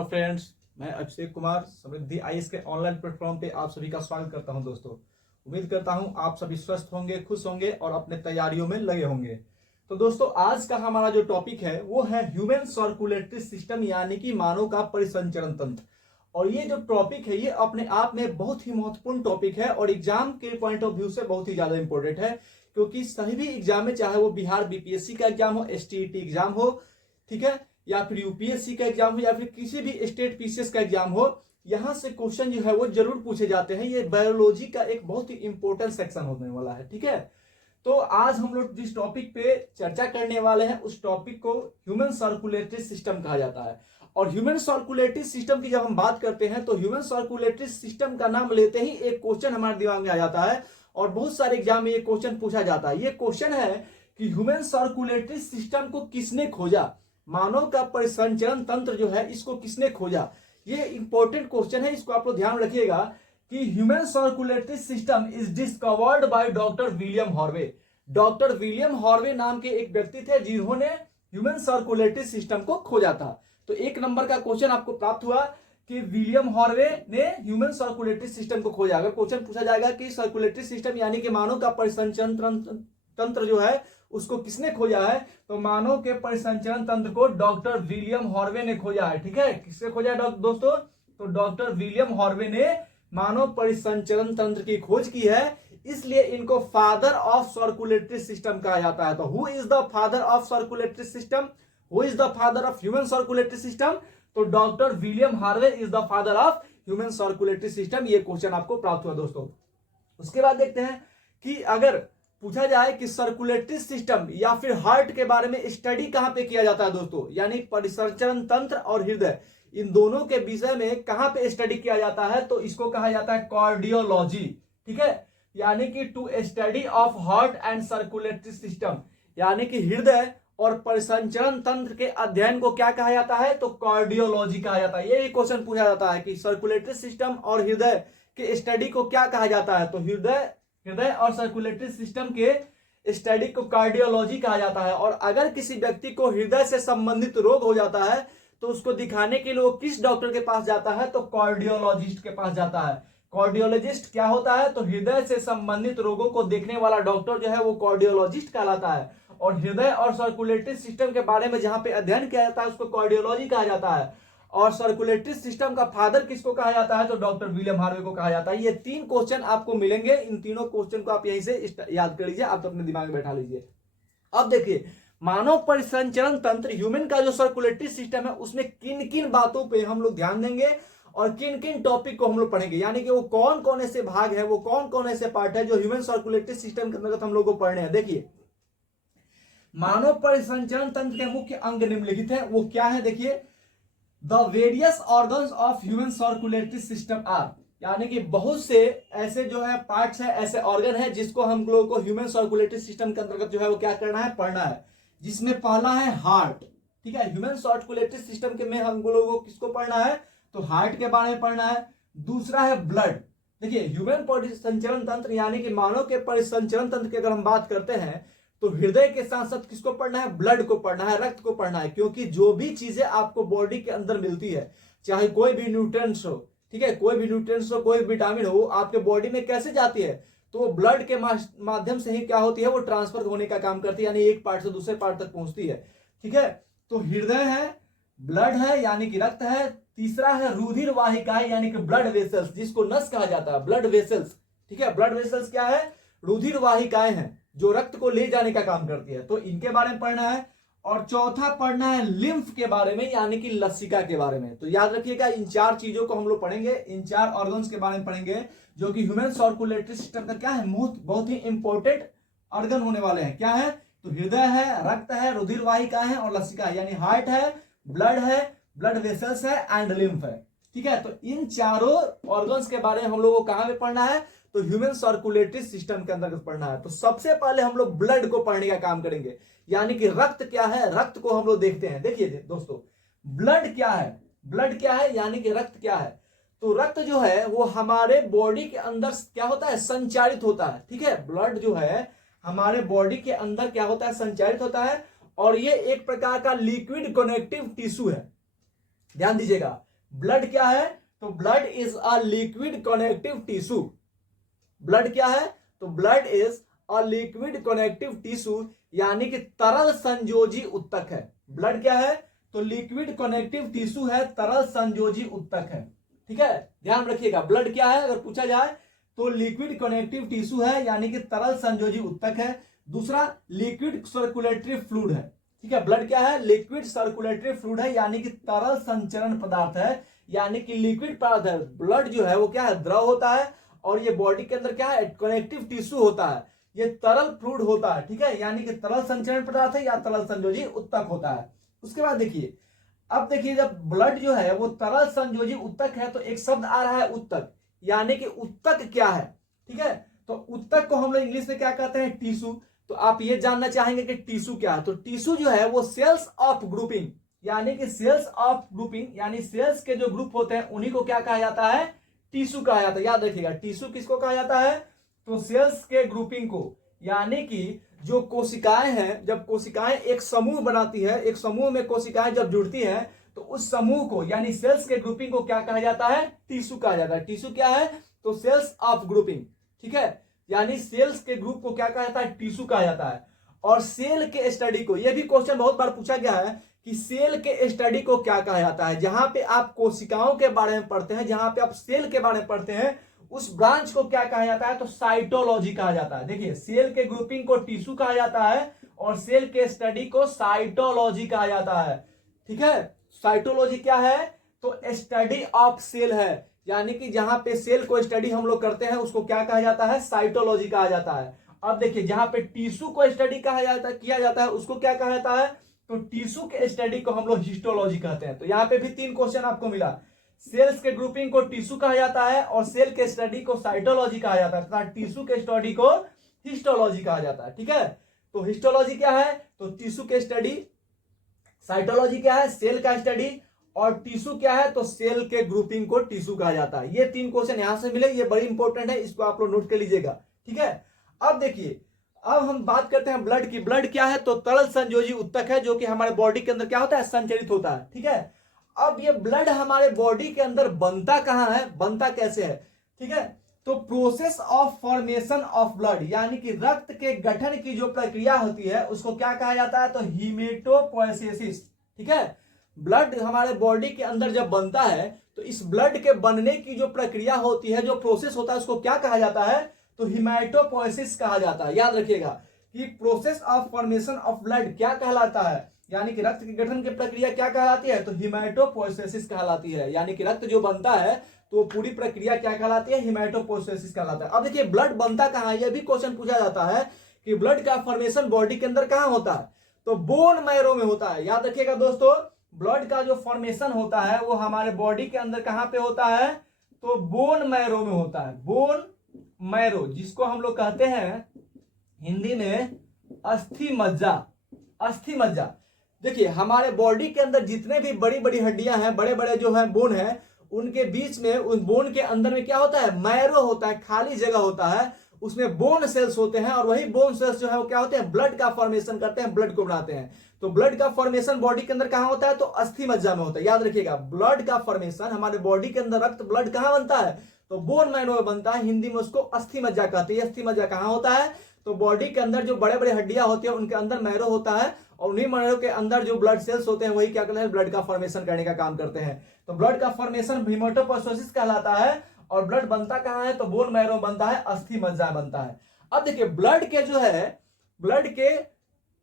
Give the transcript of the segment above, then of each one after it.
Hello friends, मैं अभिषेक कुमार समृद्धि IAS के online platform पे आप सभी का स्वागत करता हूं। दोस्तों, उम्मीद करता हूं आप सभी स्वस्थ होंगे, खुश होंगे और अपने तैयारियों में लगे होंगे। तो दोस्तों, आज का हमारा जो टॉपिक है वो है ह्यूमन सर्कुलेटरी सिस्टम, यानी कि मानव का परिसंचरण तंत्र। और ये जो टॉपिक है ये अपने आप में बहुत ही महत्वपूर्ण टॉपिक है और एग्जाम के पॉइंट ऑफ व्यू से बहुत ही ज्यादा इंपॉर्टेंट है, क्योंकि सभी भी एग्जाम में, चाहे वो बिहार बीपीएससी का एग्जाम हो, एसटीईटी एग्जाम हो, ठीक है, या फिर यूपीएससी का एग्जाम हो, या फिर किसी भी स्टेट पीसीएस का एग्जाम हो, यहां से क्वेश्चन जो है वो जरूर पूछे जाते हैं। ये बायोलॉजी का एक बहुत ही इंपॉर्टेंट सेक्शन होने वाला है, ठीक है। तो आज हम लोग जिस टॉपिक पे चर्चा करने वाले हैं उस टॉपिक को ह्यूमन सर्कुलेटरी सिस्टम कहा जाता है। और ह्यूमन सर्कुलेटरी सिस्टम की जब हम बात करते हैं तो ह्यूमन सर्कुलेटरी सिस्टम का नाम लेते ही एक क्वेश्चन हमारे दिमाग में आ जाता है और बहुत सारे एग्जाम में ये क्वेश्चन पूछा जाता है। ये क्वेश्चन है कि ह्यूमन सर्कुलेटरी सिस्टम को किसने खोजा, मानव का परिसंचरण तंत्र जो है इसको किसने खोजा। ये इंपॉर्टेंट क्वेश्चन है, इसको आप लोग ध्यान रखिएगा कि human circulatory system is discovered by doctor William Harvey. Doctor William Harvey नाम के एक व्यक्ति थे जिन्होंने ह्यूमन सर्कुलेटरी सिस्टम को खोजा था। तो एक नंबर का क्वेश्चन आपको प्राप्त हुआ कि विलियम हॉर्वे ने ह्यूमन सर्कुलेटरी सिस्टम को खोजा। अगर क्वेश्चन पूछा जाएगा कि सर्कुलेटरी सिस्टम यानी कि मानव का परिसंचरण तंत्र जो है उसको किसने खोजा है, तो मानव के परिसंचरण तंत्र को डॉक्टर विलियम हॉर्वे ने खोजा है, ठीक है। किसने खोजा है दोस्तों, तो डॉक्टर विलियम हॉर्वे ने मानव परिसंचरण तंत्र की खोज की है, इसलिए इनको फादर ऑफ सर्कुलेटरी सिस्टम कहा जाता है। तो who is the father of circulatory system, who is the father of human circulatory system, तो doctor William Harvey is the father of human circulatory system. ये क्वेश्चन आपको प्राप्त हुआ दोस्तों। उसके बाद देखते हैं कि अगर पूछा जाए कि सर्कुलेटरी सिस्टम या फिर हार्ट के बारे में स्टडी कहां पे किया जाता है दोस्तों, यानी परिसंचरण तंत्र और हृदय, इन दोनों के विषय में कहां पे स्टडी किया जाता है, तो इसको कहा जाता है कार्डियोलॉजी, ठीक है। यानी कि to study of heart and circulatory system, यानी कि हृदय और परिसंचरण तंत्र के अध्ययन को क्या कहा जाता है, तो कार्डियोलॉजी कहा जाता है। ये क्वेश्चन पूछा जाता है कि सर्कुलेटरी सिस्टम और हृदय के स्टडी को क्या कहा जाता है, तो हृदय और सर्कुलेटरी सिस्टम के स्टडी को कार्डियोलॉजी कहा जाता है। और अगर किसी व्यक्ति को हृदय से संबंधित रोग हो जाता है तो उसको दिखाने के लिए वो किस डॉक्टर के पास जाता है, तो कार्डियोलॉजिस्ट के पास जाता है। कार्डियोलॉजिस्ट क्या होता है, तो हृदय से संबंधित रोगों को देखने वाला डॉक्टर जो है वो कार्डियोलॉजिस्ट कहलाता है। और हृदय और सर्कुलेटरी सिस्टम के बारे में जहां पे अध्ययन किया जाता है उसको कार्डियोलॉजी कहा जाता है। और सर्कुलेटरी सिस्टम का फादर किसको कहा जाता है, तो डॉक्टर विलियम हार्वे को कहा जाता है। ये तीन क्वेश्चन आपको मिलेंगे, इन तीनों क्वेश्चन को आप यहीं से याद कर लीजिए, आप अपने दिमाग में बैठा लीजिए। अब देखिए, मानव परिसंचरण तंत्र ह्यूमन का जो सर्कुलेटरी सिस्टम है उसमें किन किन बातों पे हम लोग ध्यान देंगे और किन किन टॉपिक को हम लोग पढ़ेंगे, यानी कि वो कौन कौन ऐसे भाग है, वो कौन कौन ऐसे पार्ट है जो ह्यूमन सर्कुलेटरी सिस्टम के अंतर्गत हम लोग को पढ़ने हैं। देखिए, मानव परिसंचरण तंत्र के मुख्य अंग निम्नलिखित है। वो क्या है, देखिए, the various organs of human circulatory system are, यानी कि बहुत से ऐसे जो है पार्ट्स है, ऐसे ऑर्गन है जिसको हम लोगों को ह्यूमन सर्कुलेटरी सिस्टम के अंतर्गत जो है वो क्या करना है, पढ़ना है। जिसमें पहला है हार्ट, ठीक है। ह्यूमन सर्कुलेटरी सिस्टम के में हम लोगों को किसको पढ़ना है, तो हार्ट के बारे में पढ़ना है। दूसरा है ब्लड। देखिए, ह्यूमन परिसंचरण तंत्र यानी कि मानव के परिसंचरण तंत्र की अगर हम बात करते हैं तो हृदय के साथ साथ किसको पढ़ना है, ब्लड को पढ़ना है, रक्त को पढ़ना है। क्योंकि जो भी चीजें आपको बॉडी के अंदर मिलती है, चाहे कोई भी न्यूट्रिएंट्स हो, ठीक है, कोई भी न्यूट्रिएंट्स हो, कोई विटामिन हो, आपके बॉडी में कैसे जाती है, तो वो ब्लड के माध्यम से ही क्या होती है, वो ट्रांसफर होने का काम करती है, यानी एक पार्ट से दूसरे पार्ट तक पहुंचती है, ठीक है। तो हृदय है, ब्लड है यानी कि रक्त है, तीसरा है रुधिर वाहिकाएं यानी कि ब्लड वेसल्स, जिसको नस कहा जाता है, ब्लड वेसल्स, ठीक है। ब्लड वेसल्स क्या है, रुधिर वाहिकाएं हैं जो रक्त को ले जाने का काम करती है, तो इनके बारे में पढ़ना है। और चौथा पढ़ना है लिम्फ के बारे में, यानी कि लसिका के बारे में। तो याद रखिएगा, इन चार चीजों को हम लोग पढ़ेंगे, इन चार ऑर्गन्स के बारे में पढ़ेंगे जो कि ह्यूमन सर्कुलेटरी सिस्टम का क्या है, बहुत ही इंपॉर्टेंट ऑर्गन होने वाले हैं। क्या है, तो हृदय है, रक्त है, रुधिर वाहिका है और लसिका है, यानी हार्ट है, ब्लड वेसल्स है एंड लिम्फ है, ठीक है। तो इन चारों ऑर्गन्स के बारे में हम लोगों को कहां पे पढ़ना है, तो ह्यूमन सर्कुलेटरी सिस्टम के अंतर्गत पढ़ना है। तो सबसे पहले हम लोग ब्लड को पढ़ने का काम करेंगे, यानी कि रक्त क्या है, रक्त को हम लोग देखते हैं। देखिए दोस्तों, ब्लड क्या है यानी कि रक्त क्या है, तो रक्त जो है वो हमारे बॉडी के अंदर क्या होता है, संचारित होता है, ठीक है। ब्लड जो है हमारे बॉडी के अंदर क्या होता है, संचारित होता है। और ये एक प्रकार का लिक्विड कनेक्टिव टिश्यू है, ध्यान दीजिएगा, ब्लड क्या है? तो blood is a liquid connective tissue. Blood क्या है? तो blood is a liquid connective tissue, यानी कि तरल संयोजी उत्तक है। ब्लड क्या है? तो लिक्विड कनेक्टिव टिश्यू है, तरल संयोजी उत्तक है। ठीक है, ध्यान रखिएगा। ब्लड क्या है अगर पूछा जाए तो लिक्विड कनेक्टिव टिश्यू है, यानी कि तरल संयोजी उत्तक है। दूसरा लिक्विड सर्कुलेटरी फ्लूइड है। ठीक है, ब्लड क्या है? लिक्विड सर्कुलेटरी फ्लूइड है, यानी कि तरल संचरण पदार्थ है, यानी कि लिक्विड पदार्थ है। ब्लड जो है वो क्या है? द्रव होता है, और ये बॉडी के अंदर क्या है? कनेक्टिव टिश्यू होता है, ये तरल फ्लूइड होता है। ठीक है, यानी कि तरल संचरण पदार्थ है या तरल संयोजी उत्तक होता है। उसके बाद देखिए, अब देखिए जब ब्लड जो है वो तरल संयोजी उत्तक है तो एक शब्द आ रहा है उत्तक, यानी कि उत्तक क्या है? ठीक है, तो उत्तक को हम लोग इंग्लिश में क्या कहते हैं? टिश्यू। तो आप ये जानना चाहेंगे कि टिश्यू क्या है? तो टिश्यू जो है वो सेल्स ऑफ ग्रुपिंग, यानी कि सेल्स ऑफ ग्रुपिंग, यानी सेल्स के जो ग्रुप होते हैं उन्हीं को क्या कहा जाता है? टिश्यू कहा जाता है। याद रखिएगा, टिश्यू किसको कहा जाता है? तो सेल्स के ग्रुपिंग को, यानी कि जो कोशिकाएं हैं, जब कोशिकाएं एक समूह बनाती है, एक समूह में कोशिकाएं जब जुड़ती हैं तो उस समूह को यानी सेल्स के ग्रुपिंग को क्या कहा जाता है? टिश्यू कहा जाता है। टिश्यू क्या है? तो सेल्स ऑफ ग्रुपिंग। ठीक है, यानी सेल्स के ग्रुप को क्या कहा जाता है? टिश्यू कहा जाता है। और सेल के स्टडी को, यह भी क्वेश्चन बहुत बार पूछा गया है कि सेल के स्टडी को क्या कहा जाता है? जहां पे आप कोशिकाओं के बारे में पढ़ते हैं, जहां पे आप सेल के बारे में पढ़ते हैं, उस ब्रांच को क्या कहा जाता है? तो साइटोलॉजी कहा जाता है। देखिए, सेल के ग्रुपिंग को टिश्यू कहा जाता है और सेल के स्टडी को साइटोलॉजी कहा जाता है। ठीक है, साइटोलॉजी क्या है? तो स्टडी ऑफ सेल है, यानी कि जहां पे सेल को स्टडी हम लोग करते हैं उसको क्या कहा जाता है? साइटोलॉजी कहा जाता है। अब देखिए, जहां पे टिश्यू को स्टडी कहा जाता है, किया जाता है, उसको क्या कहा जाता है? तो टिश्यू के स्टडी को हम लोग हिस्टोलॉजी कहते हैं। तो यहाँ पे भी 3 क्वेश्चन आपको मिला। सेल्स के ग्रुपिंग को टिश्यू कहा जाता है और सेल के स्टडी को साइटोलॉजी कहा जाता है तथा टिश्यू के स्टडी को हिस्टोलॉजी कहा जाता है। ठीक है, तो हिस्टोलॉजी क्या है? तो टिश्यू के स्टडी। साइटोलॉजी क्या है? सेल का स्टडी। और टिश्यू क्या है? तो सेल के ग्रुपिंग को टिश्यू कहा जाता है। ये 3 क्वेश्चन यहां से मिले, ये बड़ी इंपॉर्टेंट है, इसको आप लोग नोट कर लीजिएगा। ठीक है, अब देखिए, अब हम बात करते हैं ब्लड की। ब्लड क्या है? तो तरल संयोजी उत्तक है, जो कि हमारे बॉडी के अंदर क्या होता है? संचरित होता है। ठीक है, अब ये ब्लड हमारे बॉडी के अंदर बनता कहां है? बनता कैसे है? ठीक है, तो process of formation of blood, यानी कि रक्त के गठन की जो प्रक्रिया होती है उसको क्या कहा जाता है? तो हीमेटोपोएसिस। ठीक है, ब्लड हमारे बॉडी के अंदर जब बनता है तो इस ब्लड के बनने की जो प्रक्रिया होती है, जो प्रोसेस होता है, उसको क्या कहा जाता है? तो हीमेटोपोएसिस कहा जाता है। याद रखिएगा कि process of formation of blood क्या कहलाता है, यानी कि रक्त के गठन की प्रक्रिया क्या कहलाती है? तो हीमेटोपोएसिस कहलाती है। यानी कि रक्त जो बनता है तो पूरी प्रक्रिया क्या कहलाती है? हीमेटोपोएसिस कहलाता है। अब देखिए, ब्लड बनता कहां है? यह भी क्वेश्चन पूछा जाता है कि ब्लड का फॉर्मेशन बॉडी के अंदर कहां होता है? तो बोन मैरो में होता है। याद रखिएगा दोस्तों, ब्लड का जो फॉर्मेशन होता है वो हमारे बॉडी के अंदर कहां पे होता है? तो बोन मैरो में होता है। बोन मैरो, जिसको हम लोग कहते हैं हिंदी में अस्थि मज्जा। अस्थि मज्जा। देखिए, हमारे बॉडी के अंदर जितने भी बड़ी बड़ी हड्डियां हैं, बड़े बड़े जो है बोन है, उनके बीच में, उस बोन के अंदर में क्या होता है? मैरो होता है, खाली जगह होता है, उसमें बोन सेल्स होते हैं और वही बोन सेल्स जो है वो क्या होते हैं? ब्लड का फॉर्मेशन करते हैं, ब्लड को बनाते हैं। तो ब्लड का फॉर्मेशन बॉडी के अंदर कहां होता है? तो अस्थि मज्जा में होता है। याद रखिएगा, ब्लड का फॉर्मेशन हमारे बॉडी के अंदर, रक्त ब्लड कहां बनता है? तो बोन मैरो में बनता है। हिंदी में उसको अस्थि मज्जा कहते हैं। अस्थि मज्जा कहां होता है? तो बॉडी के अंदर जो बड़े बड़े हड्डियां होती है उनके अंदर मैरो होता है, और उन्हीं मैरो के अंदर जो ब्लड सेल्स होते हैं वही क्या करते हैं? ब्लड का फॉर्मेशन करने का काम करते हैं। तो ब्लड का फॉर्मेशन हीमेटोपोएसिस कहलाता है। और ब्लड बनता कहां है? तो बोन मैरो बनता है, अस्थि मज्जा बनता है। अब देखिए, ब्लड के जो है, ब्लड के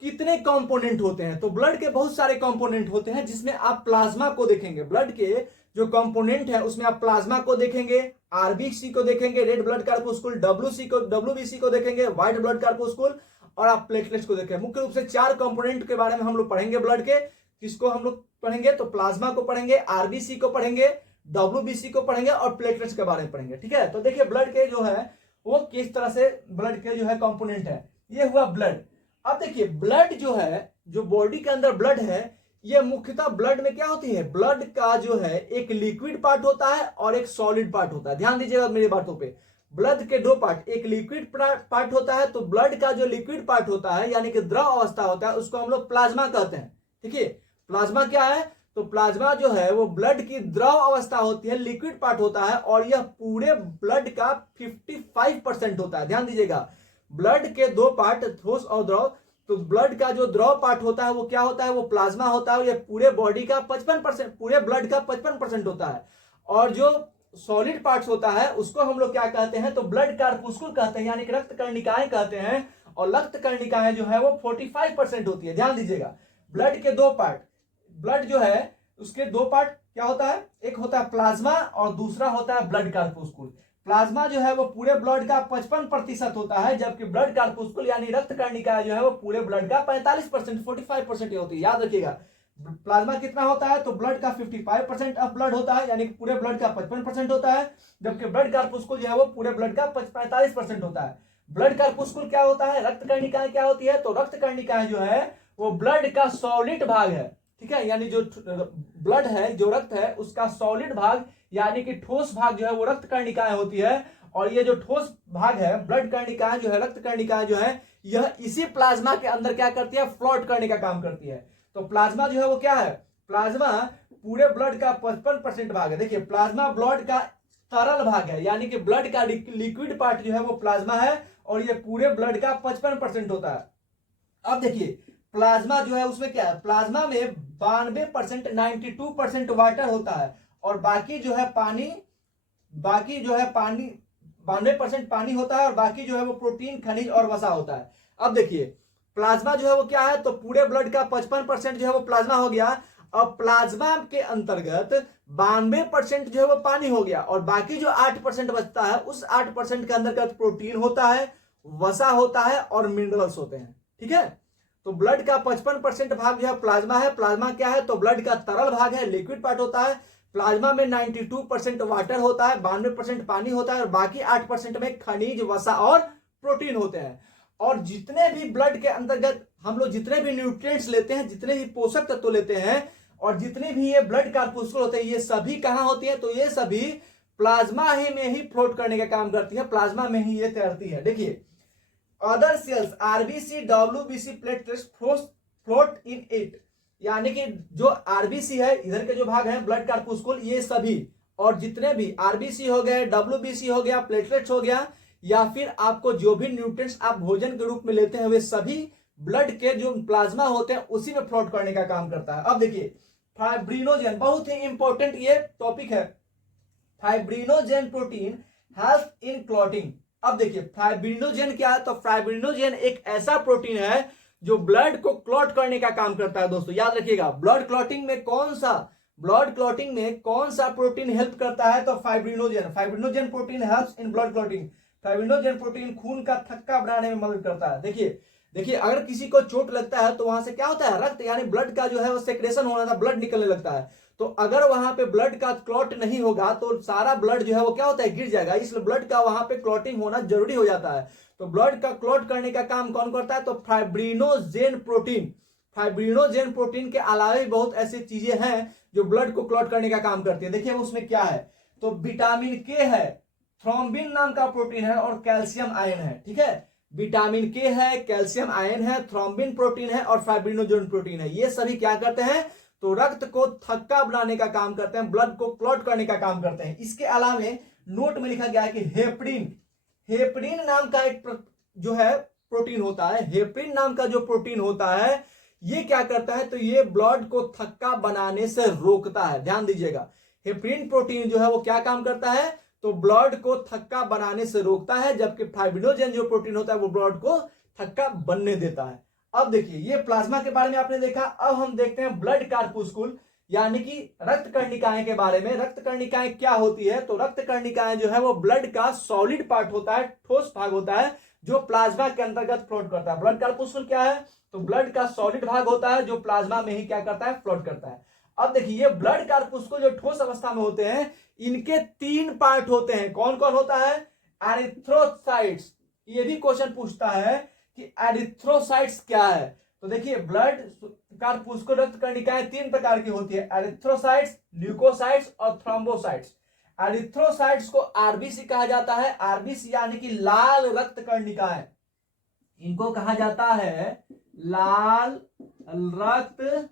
कितने कंपोनेंट होते हैं? तो ब्लड के बहुत सारे कंपोनेंट होते हैं, जिसमें आप प्लाज्मा को देखेंगे। ब्लड के जो कंपोनेंट है उसमें आप प्लाज्मा को देखेंगे, आरबीसी को देखेंगे, रेड ब्लड कार्पुस्कुल, डब्ल्यूबीसी को देखेंगे, व्हाइट ब्लड कार्पुस्कुल, और आप प्लेटलेट्स को देखेंगे। मुख्य रूप से 4 कंपोनेंट के बारे में हम लोग पढ़ेंगे ब्लड के। किसको हम लोग पढ़ेंगे? तो प्लाज्मा को पढ़ेंगे, आरबीसी को पढ़ेंगे, डब्ल्यूबीसी को पढ़ेंगे और प्लेटलेट्स के बारे में पढ़ेंगे। ठीक है, तो देखिए ब्लड के जो है वो किस तरह से ब्लड के जो है कंपोनेंट है। ये हुआ ब्लड। अब देखिए, ब्लड जो है, जो बॉडी के अंदर ब्लड है, ये मुख्यतः ब्लड में क्या होती है? ब्लड का जो है एक लिक्विड पार्ट होता है और एक सॉलिड पार्ट होता है। ध्यान दीजिएगा मेरी बातों पे। ब्लड के 2 पार्ट, एक लिक्विड पार्ट होता है, तो ब्लड का जो लिक्विड पार्ट होता है यानी कि द्रव अवस्था होता है उसको हम लोग प्लाज्मा कहते हैं। ठीक है, प्लाज्मा क्या है? तो प्लाज्मा जो है वो ब्लड की द्रव अवस्था होती है, लिक्विड पार्ट होता है, और यह पूरे ब्लड का 55% होता है। ध्यान दीजिएगा, ब्लड के दो पार्ट, ठोस और द्रव। तो ब्लड का जो द्रव पार्ट होता है वो क्या होता है, वो प्लाज्मा होता है। ये पूरे बॉडी का 55%, पूरे ब्लड का 55% होता है। और जो सॉलिड पार्ट्स होता है उसको हम लोग क्या कहते हैं, तो ब्लड कार्पुस्कुल कहते हैं, यानी कि रक्त कर्णिकाएं कहते हैं। और रक्त कर्णिकाएं जो है वो 45% होती है। ध्यान दीजिएगा, ब्लड के दो पार्ट, ब्लड जो है उसके दो पार्ट क्या होता है, एक होता है प्लाज्मा और दूसरा होता है ब्लड कार्पुस्कुल। प्लाज्मा जो है वो पूरे ब्लड का 55% होता है, जबकि ब्लड कार्पुस्कुल यानी रक्त कर्णिका जो है वो पूरे ब्लड का 45%, 45% होती है। याद रखिएगा, प्लाज्मा कितना होता है, तो ब्लड का 55% ऑफ ब्लड होता है, यानी कि पूरे ब्लड का 55% होता है, जबकि ब्लड कार्पुस्कुल जो है वो पूरे ब्लड का 45% होता है। ब्लड कार्पुस्कुल क्या होता है, रक्त कर्णिकाएं क्या होती है, तो रक्त कर्णिकाएं जो है वो ब्लड का सॉलिड भाग है। ठीक है, यानी जो ब्लड है, जो रक्त है, उसका सॉलिड भाग यानी कि ठोस भाग जो है वो रक्त कर्णिकाएं होती है। और ये जो ठोस भाग है, ब्लड कर्णिकाएं जो है, रक्त कर्णिकाएं जो है, यह इसी प्लाज्मा के अंदर क्या करती है, फ्लोट करने का काम करती है। तो प्लाज्मा जो है वो क्या है, प्लाज्मा पूरे ब्लड का 55% भाग है। देखिए, प्लाज्मा ब्लड का तरल भाग है, यानी कि ब्लड का लिक्विड पार्ट जो है वो प्लाज्मा है, और ये पूरे ब्लड का 55% होता है। अब देखिए, प्लाज्मा जो है उसमें क्या है, प्लाज्मा में 92%, 92% वाटर होता है, और बाकी जो है पानी, 92% पानी होता है, और बाकी जो है वो प्रोटीन, खनिज और वसा होता है। अब देखिए, प्लाज्मा जो है वो क्या है, तो पूरे ब्लड का 55% जो है वो प्लाज्मा हो गया। अब प्लाज्मा के अंतर्गत 92% जो है वो पानी हो गया, और बाकी जो 8% बचता है, उस 8% के अंतर्गत प्रोटीन होता है, वसा होता है और मिनरल्स होते हैं। ठीक है, तो ब्लड का 55% भाग जो है प्लाज्मा है। प्लाज्मा क्या है, तो ब्लड का तरल भाग है, लिक्विड पार्ट होता है। प्लाज्मा में 92% वाटर होता है, 92% पानी होता है, और बाकी 8% में खनिज, वसा और प्रोटीन होते हैं। और जितने भी ब्लड के अंतर्गत हम लोग जितने भी न्यूट्रिएंट्स लेते हैं, जितने भी पोषक तत्व लेते हैं, और जितने भी ये ब्लड कार्पुस्कुल होते हैं, ये सभी कहां होती है, तो ये सभी प्लाज्मा ही में ही फ्लोट करने का काम करती है, प्लाज्मा में ही ये तैरती है। देखिए, other sales RBC, WBC, platelets float in it, यानी कि जो आरबीसी है, इधर के जो भाग है ब्लड कार्पुस्कुल, ये सभी, और जितने भी आरबीसी हो गए, डब्ल्यूबीसी हो गया, प्लेटलेट्स हो गया, या फिर आपको जो भी न्यूट्रिएंट्स आप भोजन के रूप में लेते हैं, वे सभी ब्लड के जो प्लाज्मा होते हैं उसी में फ्लोट करने का काम करता है। अब देखिए, फाइब्रिनोजेन, बहुत ही इंपॉर्टेंट ये टॉपिक है। Fibrinogen protein help in clotting. अब देखिए, फाइब्रिनोजेन क्या है, तो फाइब्रिनोजेन एक ऐसा प्रोटीन है जो ब्लड को क्लॉट करने का काम करता है। दोस्तों याद रखिएगा, ब्लड क्लॉटिंग में कौन सा प्रोटीन हेल्प करता है, तो fibrinogen. Fibrinogen protein helps in blood clotting. Fibrinogen protein खून का थक्का बनाने में मदद करता है। देखिए, अगर किसी को चोट लगता है तो वहां से क्या होता है, रक्त यानी ब्लड का जो है वो सेक्रेशन होना था, ब्लड निकलने लगता है। तो अगर वहां पे ब्लड का क्लॉट नहीं होगा तो सारा ब्लड जो है वो क्या होता है, गिर जाएगा। इसलिए ब्लड का वहां पे क्लॉटिंग होना जरूरी हो जाता है। तो ब्लड का क्लॉट करने का काम कौन करता है, तो फाइब्रिनोजेन प्रोटीन। फाइब्रिनोजेन प्रोटीन के अलावा भी बहुत ऐसी चीजें हैं जो ब्लड को क्लॉट करने का काम करती है। देखिए उसमें क्या है, तो विटामिन के है, थ्रोम्बिन नाम का प्रोटीन है, और कैल्शियम आयन है। ठीक है, विटामिन के है, कैल्शियम आयन है, थ्रोम्बिन प्रोटीन है, और फाइब्रिनोजेन प्रोटीन है। ये सभी क्या करते हैं, तो रक्त को थक्का बनाने का काम करते हैं, ब्लड को क्लॉट करने का काम करते हैं। इसके अलावा नोट में लिखा गया है कि हेपरिन नाम का एक जो है प्रोटीन होता है। हेपरिन नाम का जो प्रोटीन होता है, ये क्या करता है, तो ये ब्लड को थक्का बनाने से रोकता है। ध्यान दीजिएगा, हेपरिन प्रोटीन जो है वो क्या काम करता है, तो ब्लड को थक्का बनाने से रोकता है, जबकि फाइब्रिनोजेन जो प्रोटीन होता है वो ब्लड को थक्का बनने देता है। अब देखिए, ये प्लाज्मा के बारे में आपने देखा। अब हम देखते हैं ब्लड कार्पुस्कुल, यानी कि रक्त कर्णिकाएं के बारे में। रक्त कर्णिकाएं क्या होती है, तो रक्त कर्णिकाएं जो है वो ब्लड का सॉलिड पार्ट होता है, ठोस भाग होता है, जो प्लाज्मा के अंतर्गत फ्लोट करता है। ब्लड कार्पुस्कुल क्या है, तो ब्लड का सॉलिड भाग होता है जो प्लाज्मा में ही क्या करता है, फ्लोट करता है। अब देखिए, ये ब्लड कार्पुस्कुल जो ठोस अवस्था में होते हैं, इनके 3 पार्ट होते हैं। कौन कौन होता है, एरिथ्रोसाइट्स। ये भी क्वेश्चन पूछता है कि एरिथ्रोसाइट्स क्या है। तो देखिए, ब्लड कार्पुस्कुल रक्त कर्णिकाएं 3 प्रकार की होती है, एरिथ्रोसाइट्स, ल्यूकोसाइट्स और थ्रोम्बोसाइट्स। एरिथ्रोसाइट्स को आरबीसी कहा जाता है। आरबीसी यानी कि लाल रक्त कर्णिकाएं, इनको कहा जाता है लाल रक्त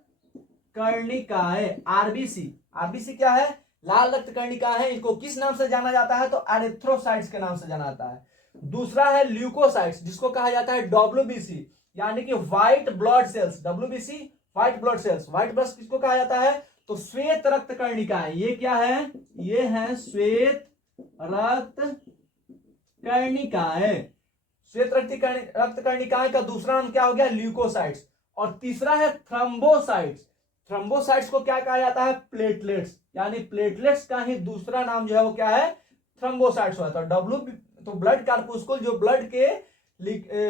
कर्णिकाएं, आरबीसी। आरबीसी क्या है? लाल रक्त कर्णिकाएं है। इनको किस नाम से जाना जाता है? तो एरिथ्रोसाइट्स के नाम से जाना जाता है। दूसरा है ल्यूकोसाइट्स, जिसको कहा जाता है डब्ल्यूबीसी, यानी कि white blood cells. WBC white blood cells. White blood किसको कहा जाता है? तो श्वेत रक्त कर्णिकाएं। ये क्या है? ये है श्वेत रक्त कर्णिकाएं। श्वेत रक्त कर्णिकाएं का दूसरा नाम क्या हो गया? ल्यूकोसाइट्स। और तीसरा है थ्रोम्बोसाइट्स। थ्रोम्बोसाइट्स को क्या कहा जाता है? प्लेटलेट्स, यानी प्लेटलेट्स का ही दूसरा नाम जो है वो क्या है? थ्रोम्बोसाइट्स होता है। तो ब्लड कार्पुस्कुल, जो ब्लड के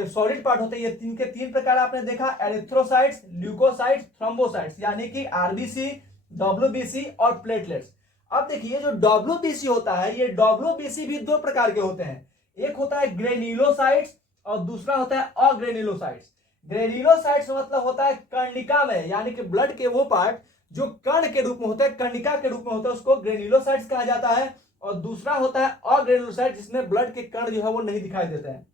सॉलिड पार्ट होते हैं, ये तीन के तीन प्रकार आपने देखा, एरिथ्रोसाइट्स, ल्यूकोसाइट्स, थ्रोम्बोसाइट्स, यानी कि आरबीसी, डब्ल्यूबीसी और प्लेटलेट्स। अब देखिए, जो डब्ल्यूबीसी होता है, ये डब्ल्यूबीसी भी दो प्रकार के होते हैं। एक होता है ग्रेन्युलोसाइट्स और दूसरा होता है अग्रेन्युलोसाइट्स। ग्रेन्युलोसाइट्स मतलब होता है कर्णिका में, यानी कि ब्लड के वो पार्ट जो कण के रूप में होते हैं, कर्णिका के रूप में होता है, उसको ग्रेन्युलोसाइट्स कहा जाता है। और दूसरा होता है अग्रेन्युलोसाइट्स, जिसमें ब्लड के कण जो है वो नहीं दिखाई देते हैं।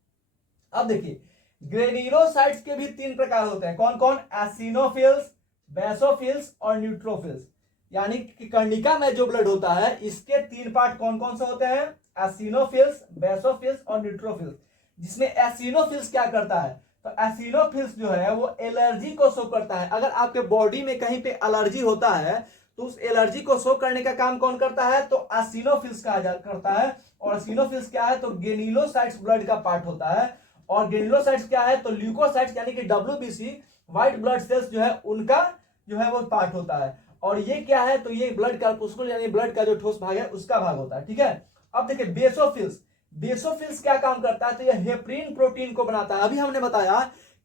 अब देखिए, ग्रेन्युलोसाइट्स के भी तीन प्रकार होते हैं। कौन कौन? एसिनोफिल्स, बेसोफिल्स और न्यूट्रोफिल्स। यानी कि कर्णिका में जो ब्लड होता है, इसके तीन पार्ट कौन कौन से होते हैं? एसिनोफिल्स, बेसोफिल्स और न्यूट्रोफिल्स। जिसमें एसिनोफिल्स क्या करता है? तो एसिनोफिल्स जो है वो एलर्जी को शो करता है। अगर आपके बॉडी में कहीं पे एलर्जी होता है तो उस एलर्जी को शो करने का काम कौन करता है? तो एसिनोफिल्स करता है। और एसिनोफिल्स क्या है? तो ग्रेन्युलोसाइट्स ब्लड का पार्ट होता है। और ग्रेन्युलोसाइट्स क्या है? तो ल्यूकोसाइट्स, यानी कि डब्ल्यूबीसी व्हाइट ब्लड सेल्स जो है उनका जो है वो पार्ट होता है। और ये क्या है? तो ये ब्लड कार्पुस्कुल, यानी ब्लड का जो ठोस भाग है उसका भाग होता है। ठीक है। अब देखिए, बेसोफिल्स। बेसोफिल्स क्या काम करता है? तो ये हेपरिन प्रोटीन को बनाता है। अभी हमने बताया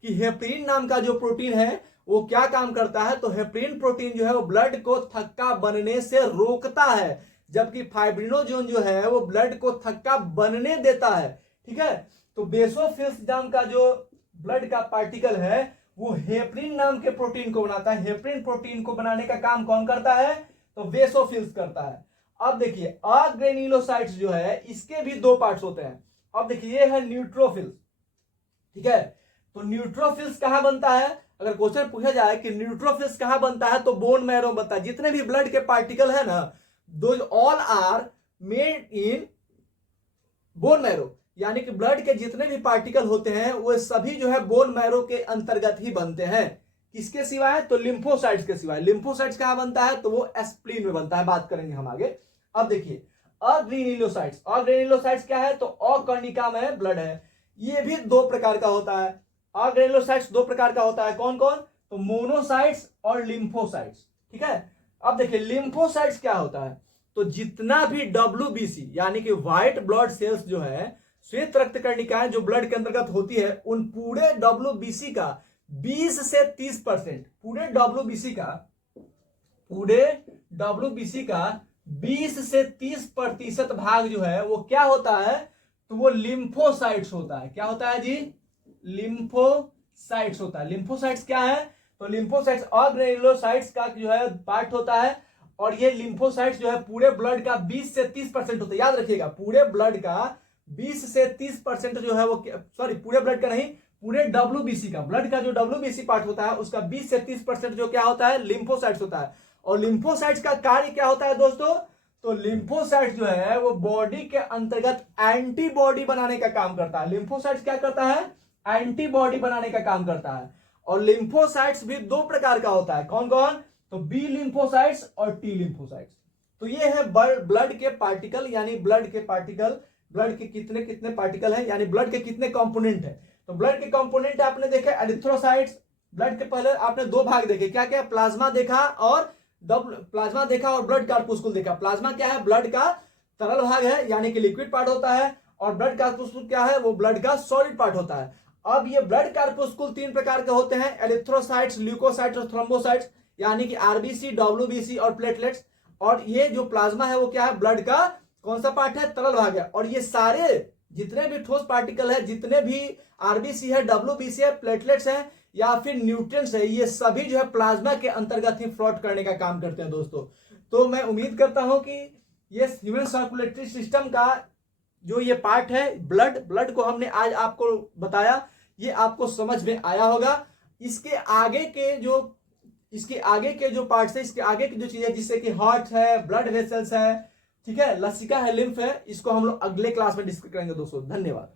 कि हेपरिन नाम का जो प्रोटीन है वो क्या काम करता है? तो हेपरिन प्रोटीन जो है वो ब्लड को थक्का बनने से रोकता है, जबकि फाइब्रिनोजन जो है वो ब्लड को थक्का बनने देता है। ठीक है। तो बेसोफिल्स नाम का जो ब्लड का पार्टिकल है वो हेपरिन नाम के प्रोटीन को बनाता है। हेपरिन प्रोटीन को बनाने का काम कौन करता है? तो बेसोफिल्स करता है। अब देखिए, अग्रेन्युलोसाइट्स जो है इसके भी दो पार्ट्स होते हैं। अब देखिए, ये है न्यूट्रोफिल्स। ठीक है। तो न्यूट्रोफिल्स कहां बनता है? अगर क्वेश्चन पूछा जाए कि न्यूट्रोफिल्स कहां बनता है, तो बोन मैरो बनता है। जितने भी ब्लड के पार्टिकल है ना, though all are made in bone marrow, यानी कि ब्लड के जितने भी पार्टिकल होते हैं वो सभी जो है बोन मैरो के अंतर्गत ही बनते हैं। किसके सिवाय? तो लिम्फोसाइट्स के सिवाय। लिम्फोसाइट्स कहां बनता है? तो वो एस्प्लीन में बनता है। बात करेंगे हम आगे। अब देखिए, अग्रेन्युलोसाइट्स। अग्रेन्युलोसाइट्स क्या है? तो अकर्णिका में ब्लड है। ये भी दो प्रकार का होता है। अग्रेन्युलोसाइट्स दो प्रकार का होता है। कौन कौन? तो मोनोसाइट्स और लिम्फोसाइट्स। ठीक है। अब देखिए, लिम्फोसाइट्स क्या होता है? तो जितना भी डब्ल्यूबीसी, यानी कि व्हाइट ब्लड सेल्स जो है, श्वेत रक्त कर्णिकाएं जो ब्लड के अंतर्गत होती है, उन पूरे डब्ल्यूबीसी का 20 से 30%, पूरे डब्ल्यूबीसी का 20 से 30% भाग जो है वो क्या होता है? तो वो लिम्फोसाइट्स होता है। क्या होता है जी? लिम्फोसाइट्स होता है। लिम्फोसाइट्स क्या है? तो लिम्फोसाइट्स अग्रेन्युलोसाइट्स का जो है पार्ट होता है। और ये लिम्फोसाइट्स जो है पूरे ब्लड का 20 से 30% होता है। याद रखिएगा, पूरे ब्लड का 20 से 30% जो है वो, सॉरी पूरे ब्लड का नहीं, पूरे डब्ल्यूबीसी का, ब्लड का जो डब्ल्यूबीसी पार्ट होता है उसका 20 से 30% जो क्या होता है? लिम्फोसाइट्स होता है। और लिम्फोसाइट्स का कार्य क्या होता है दोस्तों? तो लिम्फोसाइट्स जो है वो बॉडी के अंतर्गत एंटीबॉडी बनाने का काम करता है। लिम्फोसाइट्स क्या करता है? एंटीबॉडी बनाने का काम करता है। और लिम्फोसाइट्स भी दो प्रकार का होता है। कौन कौन? तो बी लिम्फोसाइट्स और टी लिम्फोसाइट्स। तो ये है ब्लड के पार्टिकल, यानी ब्लड के कितने कितने पार्टिकल हैं, यानी ब्लड के कितने कंपोनेंट हैं। तो ब्लड के कंपोनेंट आपने देखे एरिथ्रोसाइट्स। ब्लड के पहले आपने दो भाग देखे, क्या क्या? प्लाज्मा देखा और ब्लड कार्पुस्कुल देखा। प्लाज्मा क्या है? ब्लड का तरल भाग है, यानी कि लिक्विड पार्ट होता है। और ब्लड कार्पुस्कुल क्या है? वो ब्लड का सॉलिड पार्ट होता है। अब ये ब्लड कार्पुस्कुल तीन प्रकार के होते हैं, एरिथ्रोसाइट्स, ल्यूकोसाइट्स और थ्रोम्बोसाइट्स, यानी कि आरबीसी, डब्ल्यूबीसी और प्लेटलेट्स। और ये जो प्लाज्मा है वो क्या है? ब्लड का कौन सा पार्ट है? तरल भाग है। और ये सारे जितने भी ठोस पार्टिकल है, जितने भी आरबीसी है, डब्ल्यूबीसी है, प्लेटलेट्स है या फिर न्यूट्रिएंट्स है, ये सभी जो है प्लाज्मा के अंतर्गत ही फ्लोट करने का काम करते हैं दोस्तों। तो मैं उम्मीद करता हूं कि ये ह्यूमन सर्कुलेटरी सिस्टम का जो ये पार्ट है, ब्लड को हमने आज आपको बताया, ये आपको समझ में आया होगा। इसके आगे के जो इसके आगे के जो पार्ट्स है, इसके आगे की जो चीजें जिससे कि हार्ट है, ब्लड वेसल्स है, ठीक है, लसिका है, लिम्फ है, इसको हम लोग अगले क्लास में डिस्कस करेंगे दोस्तों। धन्यवाद।